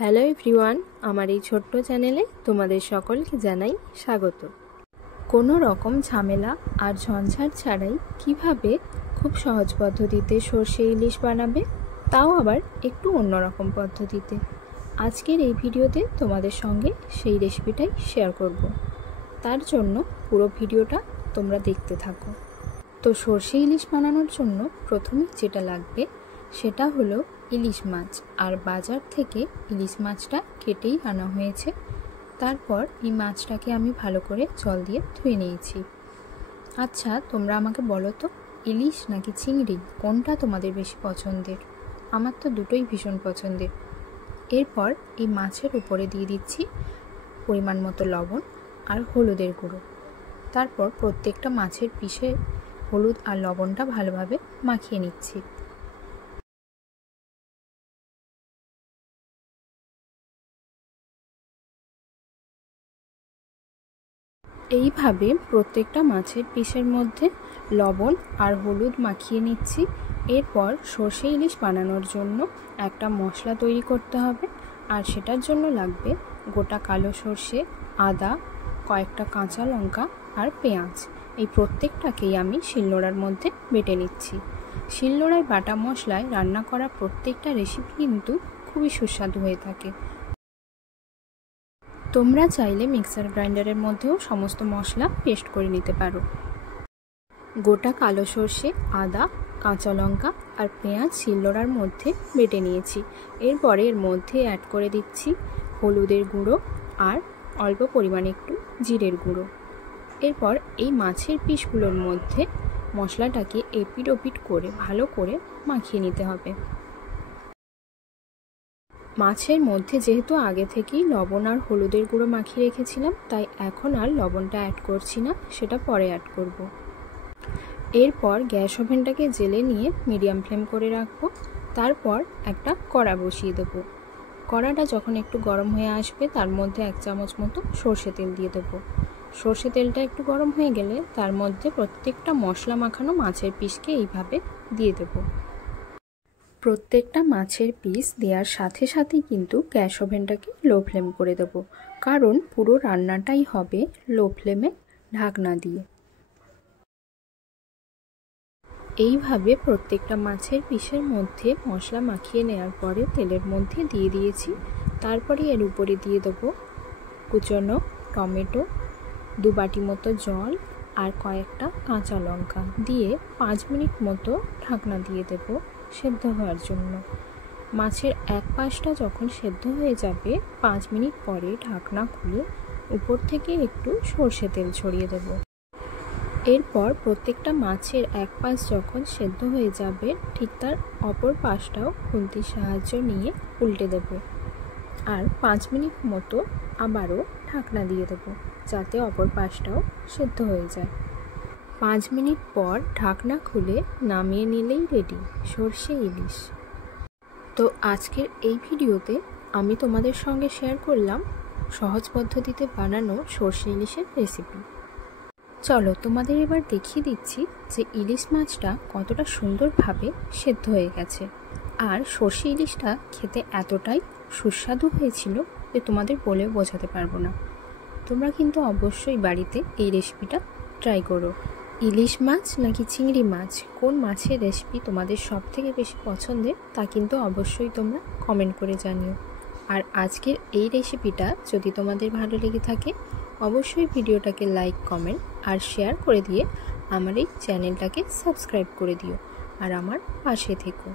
Hello everyone, আমার এই ছোট্ট চ্যানেলে তোমাদের সকলকে জানাই স্বাগত। কোনো রকম ঝামেলা আর ঝঞ্ঝাট ছাড়াই কিভাবে খুব সহজ পদ্ধতিতে সর্ষে ইলিশ বানাবে, তাও আবার একটু অন্যরকম পদ্ধতিতে। আজকের এই ভিডিওতে তোমাদের সঙ্গে সেই রেসিপিটাই শেয়ার করব। তার জন্য পুরো ভিডিওটা তোমরা দেখতে থাকো। তো সর্ষে ইলিশ বানানোর জন্য প্রথমে যেটা লাগবে সেটা হলো ইলিশ মাছ। আর বাজার থেকে ইলিশ মাছটা কেটেই আনা হয়েছে। তারপর এই মাছটাকে আমি ভালো করে জল দিয়ে ধুয়ে নিয়েছি। আচ্ছা, তোমরা আমাকে বলো তো, ইলিশ নাকি চিংড়ি কোনটা তোমাদের বেশি পছন্দের? আমার তো দুটোই ভীষণ পছন্দের। এরপর এই মাছের উপরে দিয়ে দিচ্ছি পরিমাণ মতো লবণ আর হলুদের গুঁড়ো। তারপর প্রত্যেকটা মাছের পিসে হলুদ আর লবণটা ভালোভাবে মাখিয়ে নিচ্ছি। এইভাবে প্রত্যেকটা মাছের পিসের মধ্যে লবণ আর হলুদ মাখিয়ে নিচ্ছি। এরপর সর্ষে ইলিশ বানানোর জন্য একটা মশলা তৈরি করতে হবে, আর সেটার জন্য লাগবে গোটা কালো সর্ষে, আদা, কয়েকটা কাঁচা লঙ্কা আর পেঁয়াজ। এই প্রত্যেকটাকেই আমি শিলনোড়ার মধ্যে বেটে নিচ্ছি। শিলনোড়ায় বাটা মশলায় রান্না করা প্রত্যেকটা রেসিপি কিন্তু খুবই সুস্বাদু হয়ে থাকে। তোমরা চাইলে মিক্সার গ্রাইন্ডারের মধ্যেও সমস্ত মশলা পেস্ট করে নিতে পারো। গোটা কালো সর্ষে, আদা, কাঁচা লঙ্কা আর পেঁয়াজ শিলনোড়ার মধ্যে বেটে নিয়েছি। এরপরে এর মধ্যে অ্যাড করে দিচ্ছি হলুদের গুঁড়ো আর অল্প পরিমাণে একটু জিরের গুঁড়ো। এরপর এই মাছের পিসগুলোর মধ্যে মশলাটাকে এপিট ওপিট করে ভালো করে মাখিয়ে নিতে হবে। মাছের মধ্যে যেহেতু আগে থেকেই লবণ আর হলুদের গুঁড়ো মাখিয়ে রেখেছিলাম, তাই এখন আর লবণটা অ্যাড করছি না, সেটা পরে অ্যাড করব। এরপর গ্যাস ওভেনটাকে জেলে নিয়ে মিডিয়াম ফ্লেম করে রাখবো। তারপর একটা কড়া বসিয়ে দেবো। কড়াটা যখন একটু গরম হয়ে আসবে তার মধ্যে 1 চামচ মতো সর্ষে তেল দিয়ে দেবো। সর্ষে তেলটা একটু গরম হয়ে গেলে তার মধ্যে প্রত্যেকটা মশলা মাখানো মাছের পিসকে এইভাবে দিয়ে দেবো। প্রত্যেকটা মাছের পিস দেওয়ার সাথে সাথেই কিন্তু গ্যাস ওভেনটাকে লো ফ্লেম করে দেব, কারণ পুরো রান্নাটাই হবে লো ফ্লেমে ঢাকনা দিয়ে। এইভাবে প্রত্যেকটা মাছের পিসের মধ্যে মশলা মাখিয়ে নেওয়ার পরে তেলের মধ্যে দিয়ে দিয়েছি। তারপরে এর উপরে দিয়ে দেবো কুচনো টমেটো, 2 বাটি মতো জল আর কয়েকটা কাঁচা লঙ্কা দিয়ে 5 মিনিট মতো ঢাকনা দিয়ে দেবো সেদ্ধ হওয়ার জন্য। মাছের এক পাশটা যখন সেদ্ধ হয়ে যাবে 5 মিনিট পরে ঢাকনা খুলে উপর থেকে একটু সর্ষে তেল ছড়িয়ে দেব। এরপর প্রত্যেকটা মাছের এক পাশ যখন সেদ্ধ হয়ে যাবে ঠিক তার অপর পাশটাও খুন্তির সাহায্য নিয়ে উল্টে দেব, আর 5 মিনিট মতো আবারও ঢাকনা দিয়ে দেব যাতে অপর পাশটাও সেদ্ধ হয়ে যায়। 5 মিনিট পর ঢাকনা খুলে নামিয়ে নিলেই রেডি সর্ষে ইলিশ। তো আজকের এই ভিডিওতে আমি তোমাদের সঙ্গে শেয়ার করলাম সহজ পদ্ধতিতে বানানো সর্ষে ইলিশের রেসিপি। চলো তোমাদের এবার দেখিয়ে দিচ্ছি যে ইলিশ মাছটা কতটা সুন্দরভাবে সেদ্ধ হয়ে গেছে। আর সর্ষে ইলিশটা খেতে এতটাই সুস্বাদু হয়েছিল যে তোমাদের বলে বোঝাতে পারবো না। তোমরা কিন্তু অবশ্যই বাড়িতে এই রেসিপিটা ট্রাই করো। ইলিশ মাছ নাকি চিংড়ি মাছ, কোন মাছের রেসিপি তোমাদের সবথেকে বেশি পছন্দের তা কিন্তু অবশ্যই তোমরা কমেন্ট করে জানিও। আর আজকের এই রেসিপিটা যদি তোমাদের ভালো লেগে থাকে অবশ্যই ভিডিওটাকে লাইক, কমেন্ট আর শেয়ার করে দিয়ে আমার এই চ্যানেলটাকে সাবস্ক্রাইব করে দিও আর আমার পাশে থেকো।